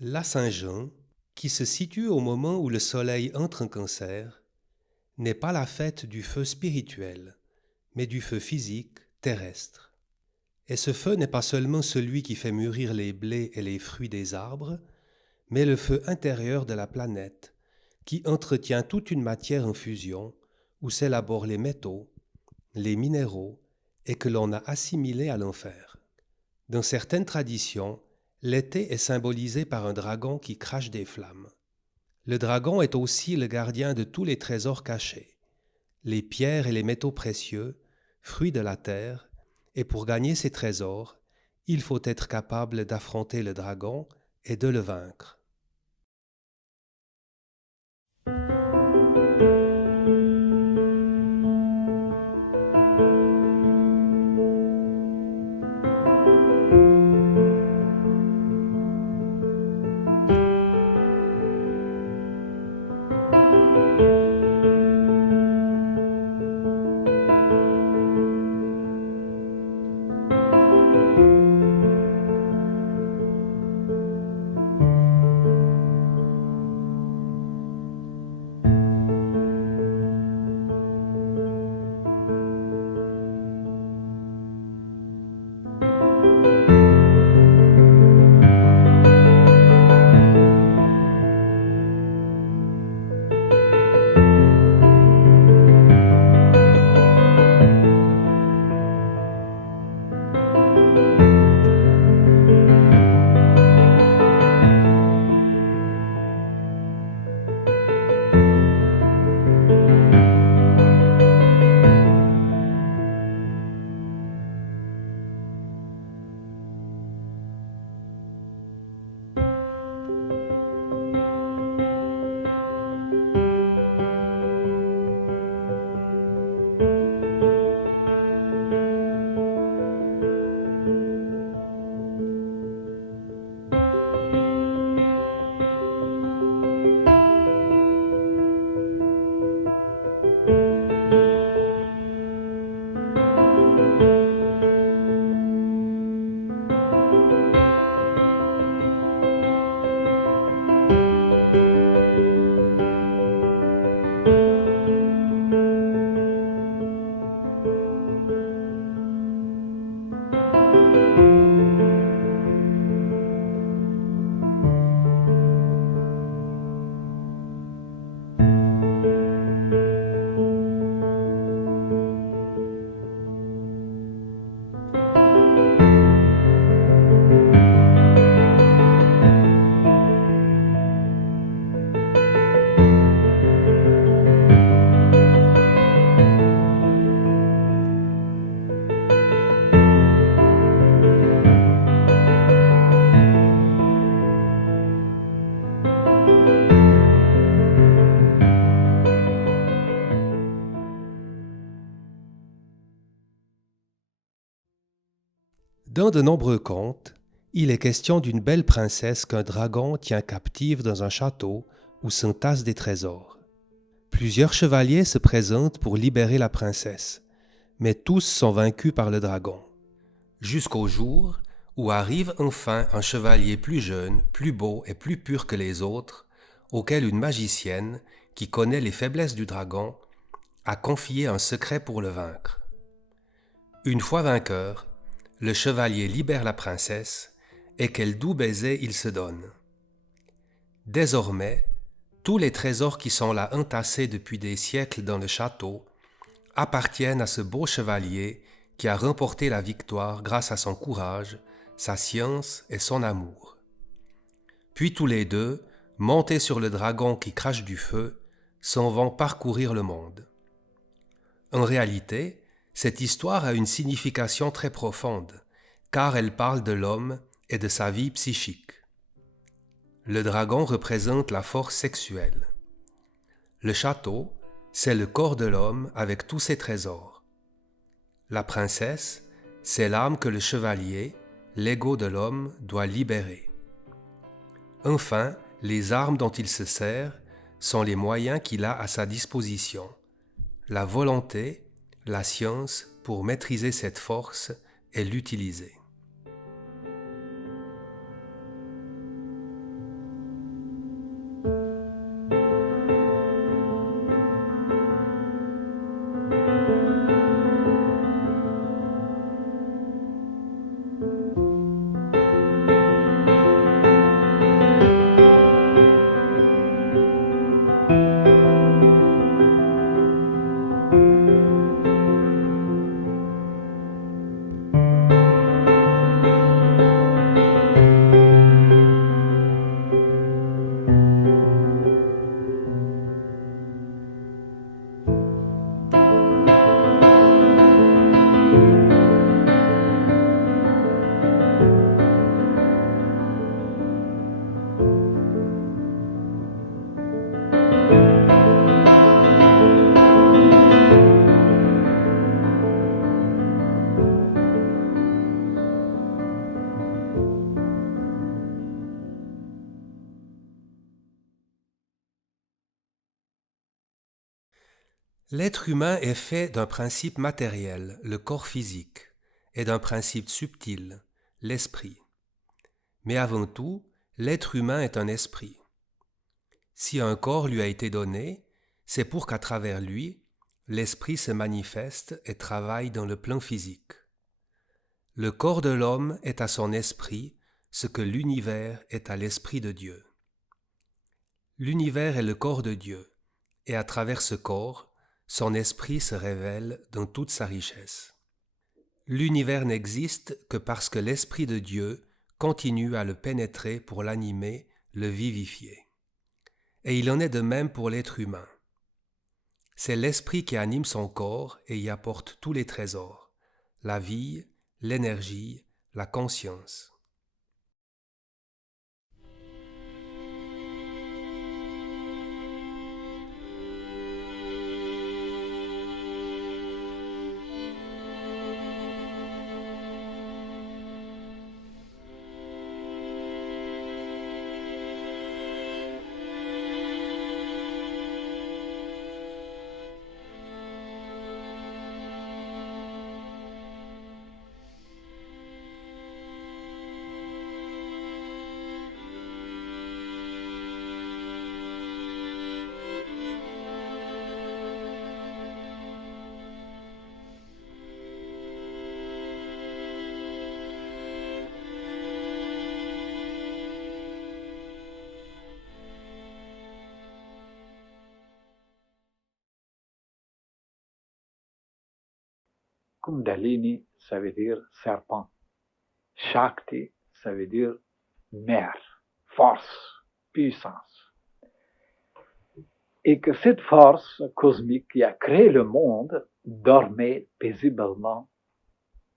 La Saint-Jean, qui se situe au moment où le soleil entre en Cancer, n'est pas la fête du feu spirituel, mais du feu physique, terrestre. Et ce feu n'est pas seulement celui qui fait mûrir les blés et les fruits des arbres, mais le feu intérieur de la planète, qui entretient toute une matière en fusion, où s'élaborent les métaux, les minéraux, et que l'on a assimilés à l'enfer. Dans certaines traditions, l'été est symbolisé par un dragon qui crache des flammes. Le dragon est aussi le gardien de tous les trésors cachés, les pierres et les métaux précieux, fruits de la terre, et pour gagner ces trésors, il faut être capable d'affronter le dragon et de le vaincre. Dans de nombreux contes, il est question d'une belle princesse qu'un dragon tient captive dans un château où s'entassent des trésors. Plusieurs chevaliers se présentent pour libérer la princesse, mais tous sont vaincus par le dragon. Jusqu'au jour où arrive enfin un chevalier plus jeune, plus beau et plus pur que les autres, auquel une magicienne, qui connaît les faiblesses du dragon, a confié un secret pour le vaincre. Une fois vainqueur, le chevalier libère la princesse et quel doux baiser il se donne. Désormais, tous les trésors qui sont là entassés depuis des siècles dans le château appartiennent à ce beau chevalier qui a remporté la victoire grâce à son courage, sa science et son amour. Puis tous les deux, montés sur le dragon qui crache du feu, s'en vont parcourir le monde. En réalité, cette histoire a une signification très profonde, car elle parle de l'homme et de sa vie psychique. Le dragon représente la force sexuelle. Le château, c'est le corps de l'homme avec tous ses trésors. La princesse, c'est l'âme que le chevalier, l'ego de l'homme, doit libérer. Enfin, les armes dont il se sert sont les moyens qu'il a à sa disposition. La volonté, la science pour maîtriser cette force et l'utiliser. L'être humain est fait d'un principe matériel, le corps physique, et d'un principe subtil, l'esprit. Mais avant tout, l'être humain est un esprit. Si un corps lui a été donné, c'est pour qu'à travers lui, l'esprit se manifeste et travaille dans le plan physique. Le corps de l'homme est à son esprit ce que l'univers est à l'esprit de Dieu. L'univers est le corps de Dieu, et à travers ce corps, son esprit se révèle dans toute sa richesse. L'univers n'existe que parce que l'esprit de Dieu continue à le pénétrer pour l'animer, le vivifier. Et il en est de même pour l'être humain. C'est l'esprit qui anime son corps et y apporte tous les trésors, la vie, l'énergie, la conscience. Kundalini, ça veut dire serpent. Shakti, ça veut dire mère, force, puissance. Et que cette force cosmique qui a créé le monde dormait paisiblement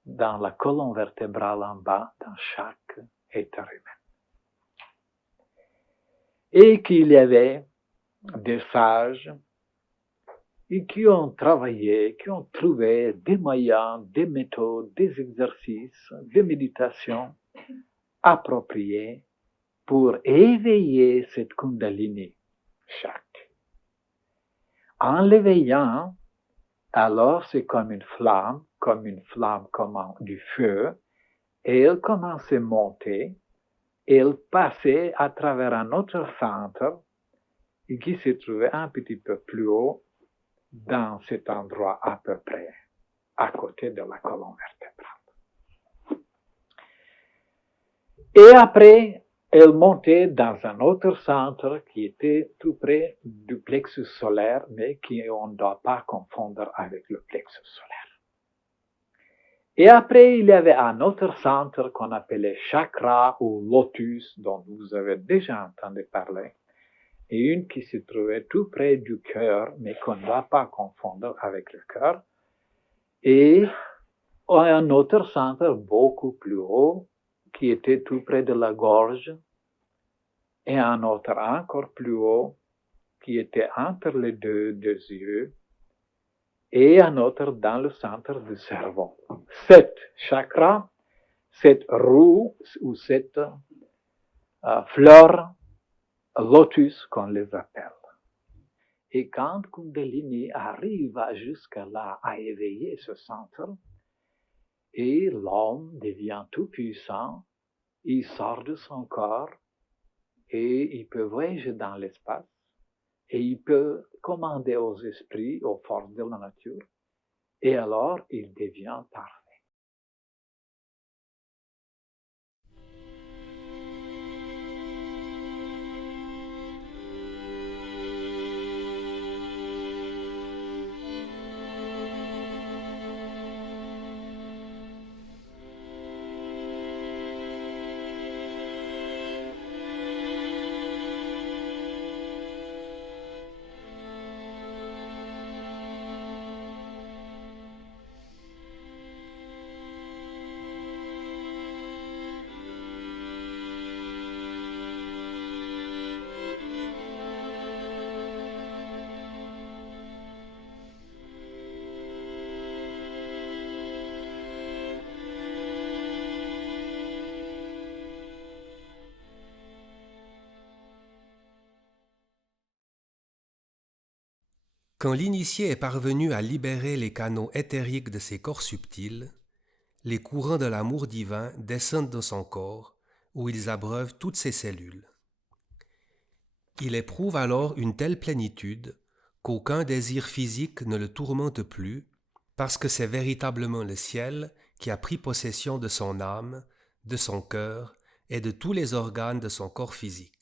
dans la colonne vertébrale en bas, dans chaque être humain. Et qu'il y avait des sages et qui ont travaillé, qui ont trouvé des moyens, des méthodes, des exercices, des méditations appropriées pour éveiller cette Kundalini Shakti. En l'éveillant, alors c'est comme une flamme comme du feu, et elle commence à monter, et elle passait à travers un autre centre qui se trouvait un petit peu plus haut dans cet endroit à peu près, à côté de la colonne vertébrale. Et après, elle montait dans un autre centre qui était tout près du plexus solaire, mais qu'on ne doit pas confondre avec le plexus solaire. Et après, il y avait un autre centre qu'on appelait chakra ou lotus, dont vous avez déjà entendu parler, et une qui se trouvait tout près du cœur, mais qu'on ne doit pas confondre avec le cœur, et un autre centre beaucoup plus haut, qui était tout près de la gorge, et un autre encore plus haut, qui était entre les deux yeux, et un autre dans le centre du cerveau. Sept chakras, cette roue ou cette fleur lotus qu'on les appelle. Et quand Kundalini arrive jusqu'à là à éveiller ce centre, et l'homme devient tout puissant, il sort de son corps et il peut voyager dans l'espace et il peut commander aux esprits, aux forces de la nature, et alors il devient parfait. Quand l'initié est parvenu à libérer les canaux éthériques de ses corps subtils, les courants de l'amour divin descendent dans son corps, où ils abreuvent toutes ses cellules. Il éprouve alors une telle plénitude qu'aucun désir physique ne le tourmente plus, parce que c'est véritablement le ciel qui a pris possession de son âme, de son cœur et de tous les organes de son corps physique.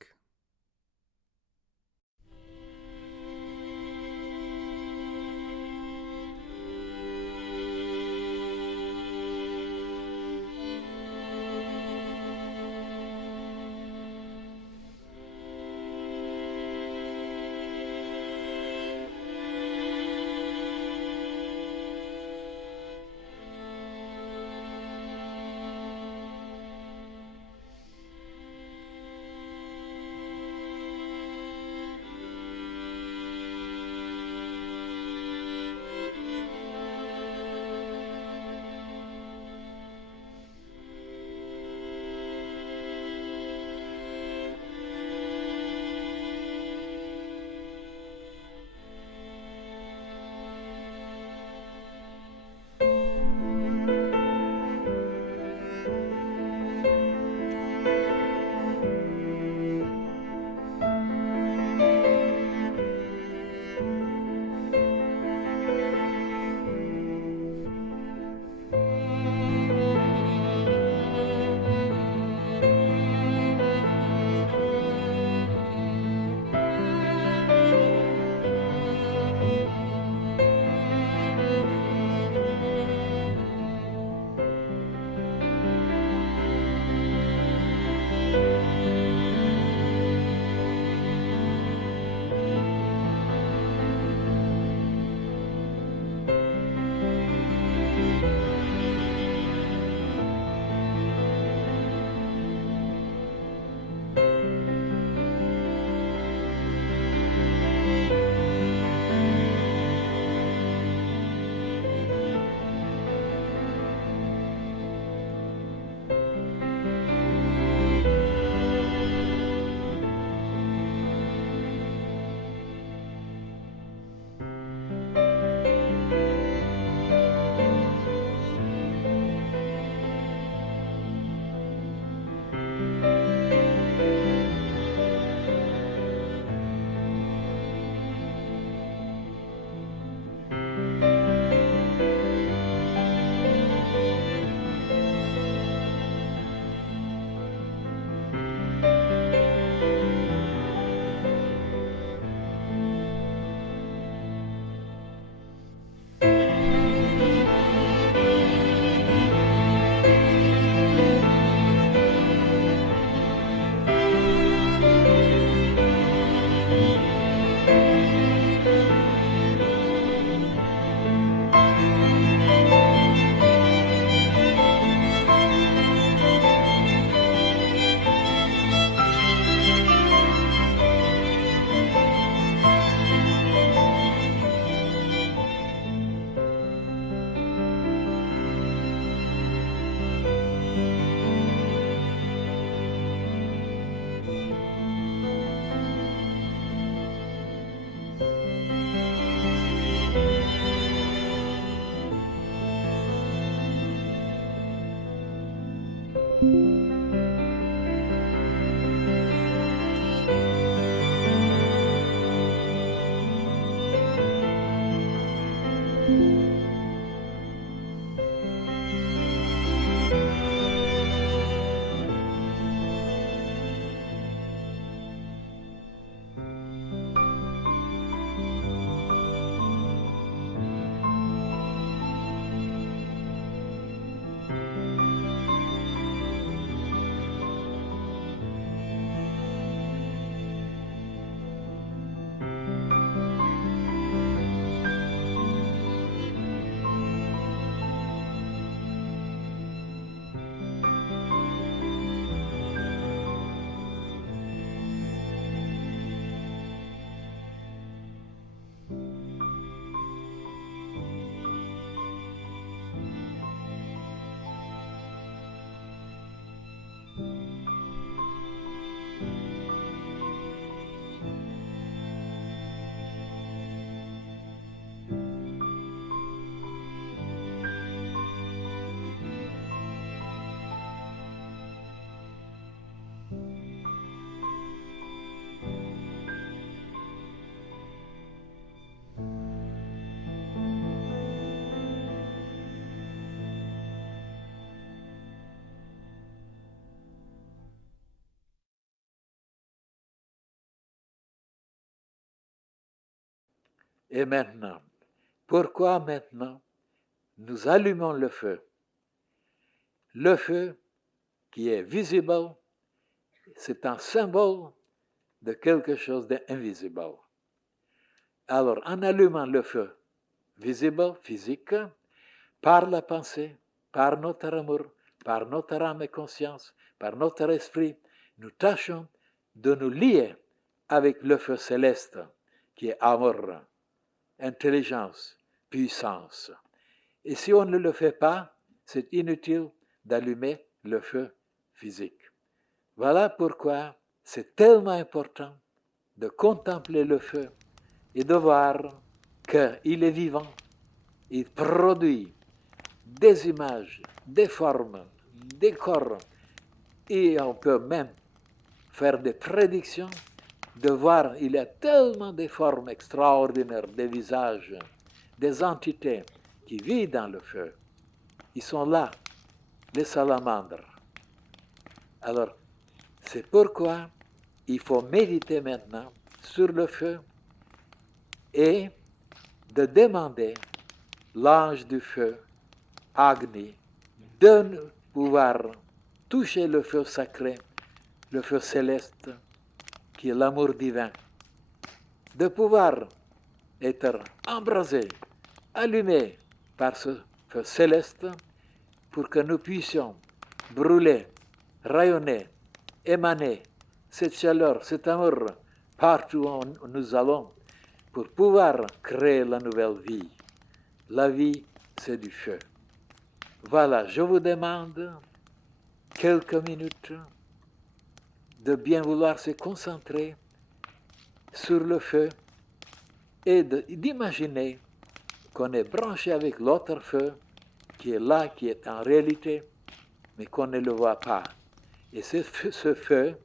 Et maintenant, pourquoi maintenant nous allumons le feu? Le feu qui est visible, c'est un symbole de quelque chose d'invisible. Alors, en allumant le feu visible, physique, par la pensée, par notre amour, par notre âme et conscience, par notre esprit, nous tâchons de nous lier avec le feu céleste qui est amour, intelligence, puissance. Et si on ne le fait pas, c'est inutile d'allumer le feu physique. Voilà pourquoi c'est tellement important de contempler le feu et de voir qu'il est vivant, il produit des images, des formes, des corps, et on peut même faire des prédictions, de voir, il y a tellement de formes extraordinaires, des visages, des entités qui vivent dans le feu. Ils sont là, les salamandres. Alors, c'est pourquoi il faut méditer maintenant sur le feu et de demander l'ange du feu, Agni, de pouvoir toucher le feu sacré, le feu céleste, qui est l'amour divin, de pouvoir être embrasé, allumé par ce feu céleste pour que nous puissions brûler, rayonner, émaner cette chaleur, cet amour partout où nous allons pour pouvoir créer la nouvelle vie. La vie, c'est du feu. Voilà, je vous demande quelques minutes de bien vouloir se concentrer sur le feu et d'imaginer qu'on est branché avec l'autre feu qui est là, qui est en réalité, mais qu'on ne le voit pas. Et ce feu,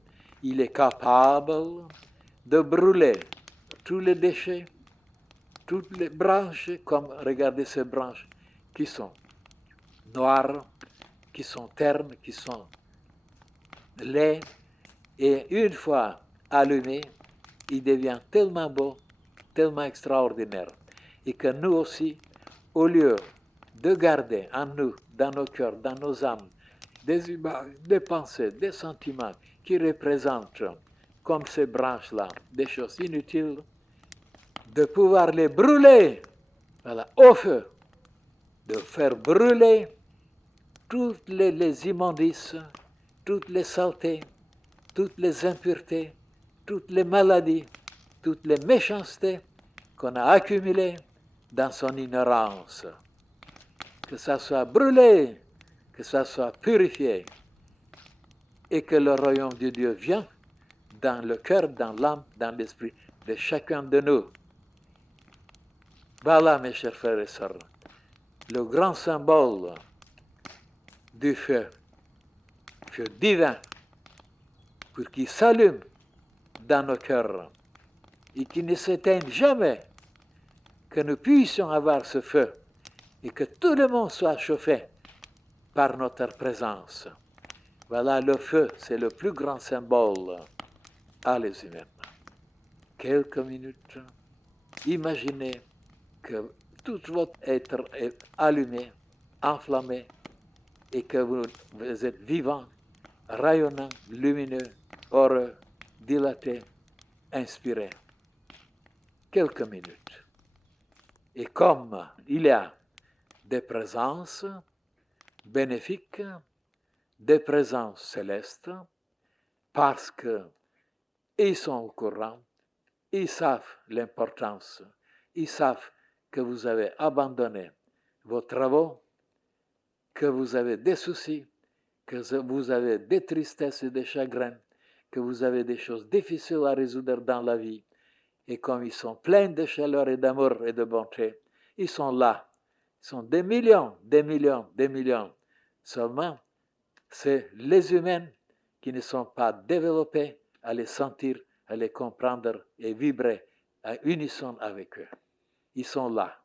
il est capable de brûler tous les déchets, toutes les branches, comme regardez ces branches qui sont noires, qui sont ternes, qui sont laides, et une fois allumé, il devient tellement beau, tellement extraordinaire, et que nous aussi, au lieu de garder en nous, dans nos cœurs, dans nos âmes, des images, des pensées, des sentiments qui représentent, comme ces branches-là, des choses inutiles, de pouvoir les brûler, voilà, au feu, de faire brûler toutes les immondices, toutes les saletés, toutes les impuretés, toutes les maladies, toutes les méchancetés qu'on a accumulées dans son ignorance. Que ça soit brûlé, que ça soit purifié, et que le royaume de Dieu vienne dans le cœur, dans l'âme, dans l'esprit de chacun de nous. Voilà, mes chers frères et sœurs, le grand symbole du feu divin, pour qu'il s'allume dans nos cœurs et qu'il ne s'éteigne jamais, que nous puissions avoir ce feu et que tout le monde soit chauffé par notre présence. Voilà, le feu, c'est le plus grand symbole. Allez-y maintenant. Quelques minutes. Imaginez que tout votre être est allumé, enflammé, et que vous êtes vivant, rayonnant, lumineux, heureux, dilaté, inspiré. Quelques minutes. Et comme il y a des présences bénéfiques, des présences célestes, parce qu'ils sont au courant, ils savent l'importance, ils savent que vous avez abandonné vos travaux, que vous avez des soucis, que vous avez des tristesses et des chagrins, que vous avez des choses difficiles à résoudre dans la vie. Et comme ils sont pleins de chaleur et d'amour et de bonté, ils sont là. Ils sont des millions, des millions, des millions. Seulement, c'est les humains qui ne sont pas développés à les sentir, à les comprendre et vibrer à unisson avec eux. Ils sont là.